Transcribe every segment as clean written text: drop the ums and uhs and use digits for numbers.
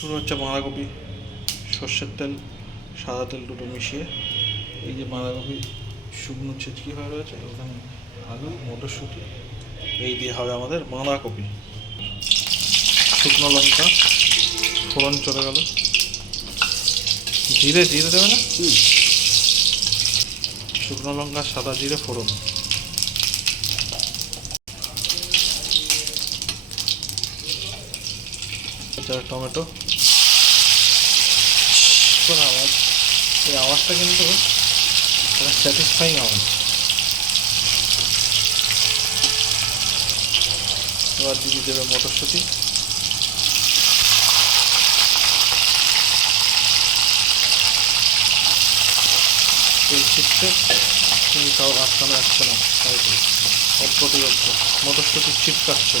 শুরু হচ্ছে বাঁধাকপি, সর্ষের তেল, সাদা তেল দুটো মিশিয়ে। এই যে বাঁধাকপি শুকনো ছেঁচকি হয়ে রয়েছে, ওখানে আলু, মটরশুঁটি, এই দিয়ে হবে আমাদের বাঁধাকপি। শুকনো লঙ্কা, ফোড়ন চলে গেল, জিরে জিরে দেবে না, শুকনো লঙ্কা, সাদা জিরে, ফোড়ন। টমেটো, আওয়াজ, এই আওয়াজটা কিন্তু একটা স্যাটিসফাইং আওয়াজ। এবার দিয়ে দেবে মটরশুঁটি, তেল ছিটছে, তাও আটকানো যাচ্ছে না, অপ্রতিরোধ। মটরশুঁটি ছিটকাচ্ছে,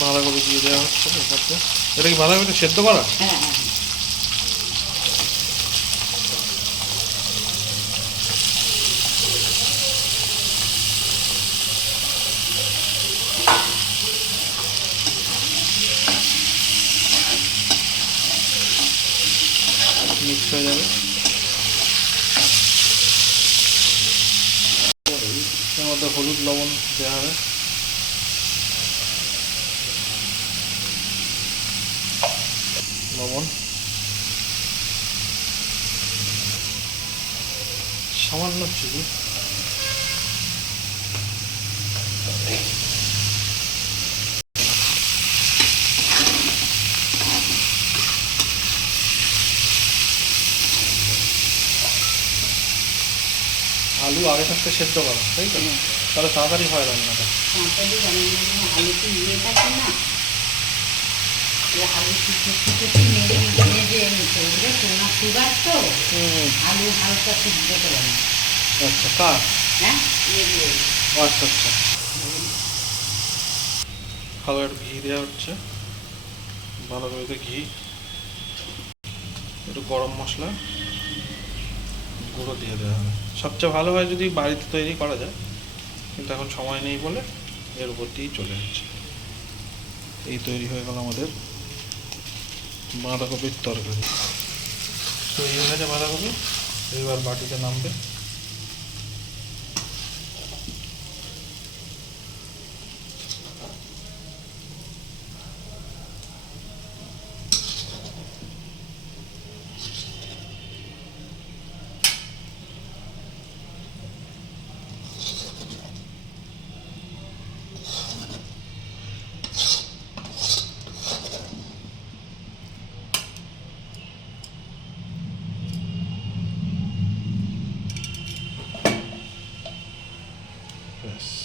বাঁধাকপি দিয়ে দেওয়া হচ্ছে এর মধ্যে। এটা কি বাঁধাকপিটা সেদ্ধ করা? মিক্স হয়ে যাবে। এর মধ্যে হলুদ, লবণ দেওয়া হবে, লবণ সামান্য চিনি, আলু আগে থাকতে সেদ্ধ করা, তাই তো? তাহলে তাড়াতাড়ি হয় রান্নাটা। আলু তো ইয়ে থাকে না, আলু মেজে নিতে বুঝেছো না, সুগার তো আলু হালকা সিদ্ধ করে না। আচ্ছা, কার? হ্যাঁ, আচ্ছা আচ্ছা। হালকা একটু ঘি দেওয়া হচ্ছে, বাঁধাকপিতে ঘি, একটু গরম মশলা গুঁড়ো দিয়ে দেওয়া হবে। সবচেয়ে ভালো হয় যদি বাড়িতে তৈরি করা যায়, কিন্তু এখন সময় নেই বলে এর উপর দিয়েই চলে যাচ্ছে। এই তৈরি হয়ে গেল আমাদের বাঁধাকপির তরকারি। তৈরি হয়ে গেছে বাঁধাকপি, এবার বাটিতে নামবে। ব্যাস।